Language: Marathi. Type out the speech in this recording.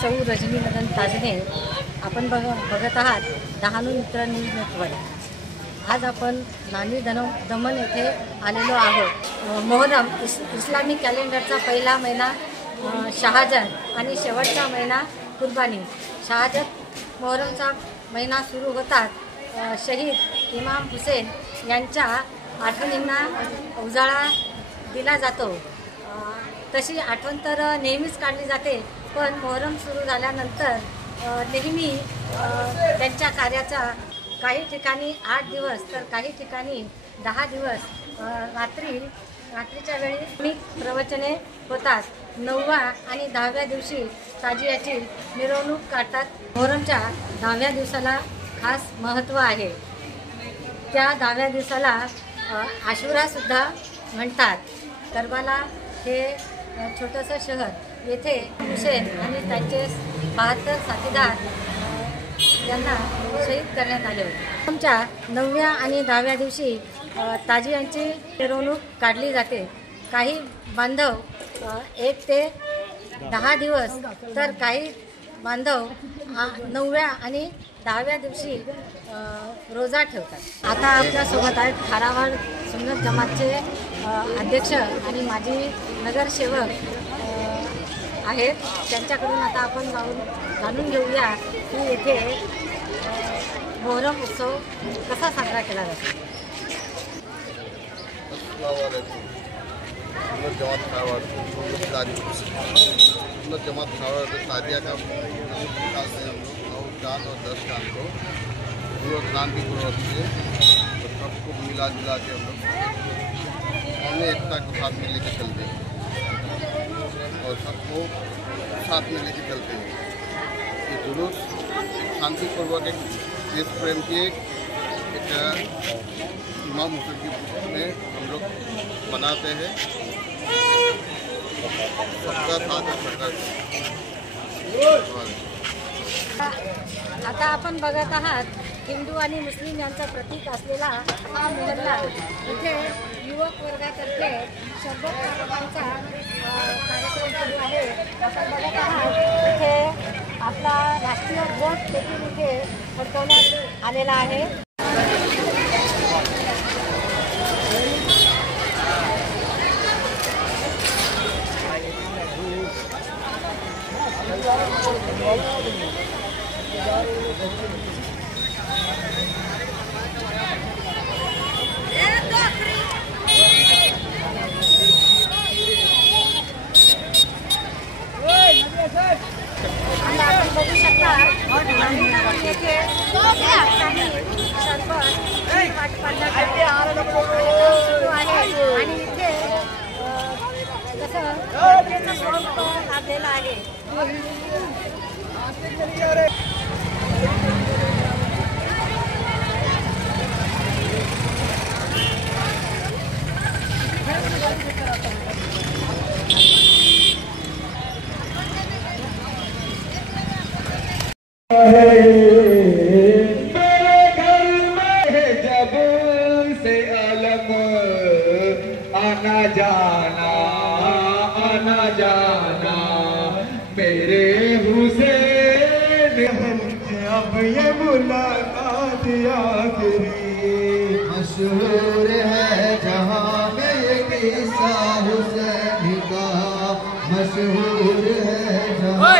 सौ रजनी मदन ताजने. आपण बघत आहात डहाणू मित्र न्यूज नेटवर्क. आज आपण नानी दमन येथे आलेलो आहोत. मोहरम इस्लामिक कॅलेंडरचा पहिला महिना शहाजत आणि शेवटचा महिना कुर्बानी. शहाजत मोहरमचा महिना सुरू होतात शहीद इमाम हुसेन यांच्या आठवणींना उजाळा दिला जातो. तशी आठवण तर नेहमीच काढली जाते, पण मोहरम सुरू झाल्यानंतर नेहमी त्यांच्या कार्याचा काही ठिकाणी 8 दिवस तर काही ठिकाणी 10 दिवस रात्रीच्या वेळी प्रवचने होतात. 9व्या आणि 10व्या दिवशी ताजियाची मिरवणूक काढतात. मोहरमच्या 10व्या दिवसाला खास महत्त्व आहे. त्या 10व्या दिवसाला आशुरासुद्धा म्हणतात. करबला हे छोटंसं शहर, येथे हुसेन आणि त्यांचे 72 साथीदार यांना शहीद करण्यात आले होते. आमच्या 9व्या आणि 10व्या दिवशी ताजियांची मिरवणूक काढली जाते. काही बांधव 1 ते 10 दिवस तर काही बांधव 9व्या आणि 10व्या दिवशी रोजा ठेवतात. आता आपल्यासोबत आहेत खारावाड सुन्नत जमातचे अध्यक्ष आणि माजी नगरसेवक आहेत. त्यांच्याकडून आता आपण जाणून घेऊया की येथे मोहरम उत्सव कसा साजरा केला जातो. सुन्नत जमात ताजिया का चांद और 10 चांद को दान की पूर्वक से सबको मिला जुला के हम लोग हमने एकता को साथ में लेके चलते हैं और सबको साथ में लेके चलते हैं. ये जुलूस शांतिपूर्वक एक देश प्रेम की एक इमाम हुसैन की में हम लोग मनाते हैं. सबका साथ सबका. आता आपण बघत आहात हिंदू आणि मुस्लिम यांचा प्रतीक असलेला हा मोहल्ला. इथे युवक वर्गातर्फे शब्द कार्यक्रमांचा कार्यक्रम सुरू आहे. आपण बघत आहात इथे आपला राष्ट्रीय ध्वज देखील इथे फडकवण्यात आलेला आहे. आपण बघू शकता येथे सरबत सुरू आहे आणि इथे कसं स्वरूप लाभलेलं आहे. जब से अलम आना जाना मेरे हुसैन. अब ये मुलाकात आखिरी मशहूर है जहाँ में ये किस्सा हुसैन का. मशहूर है जहाँ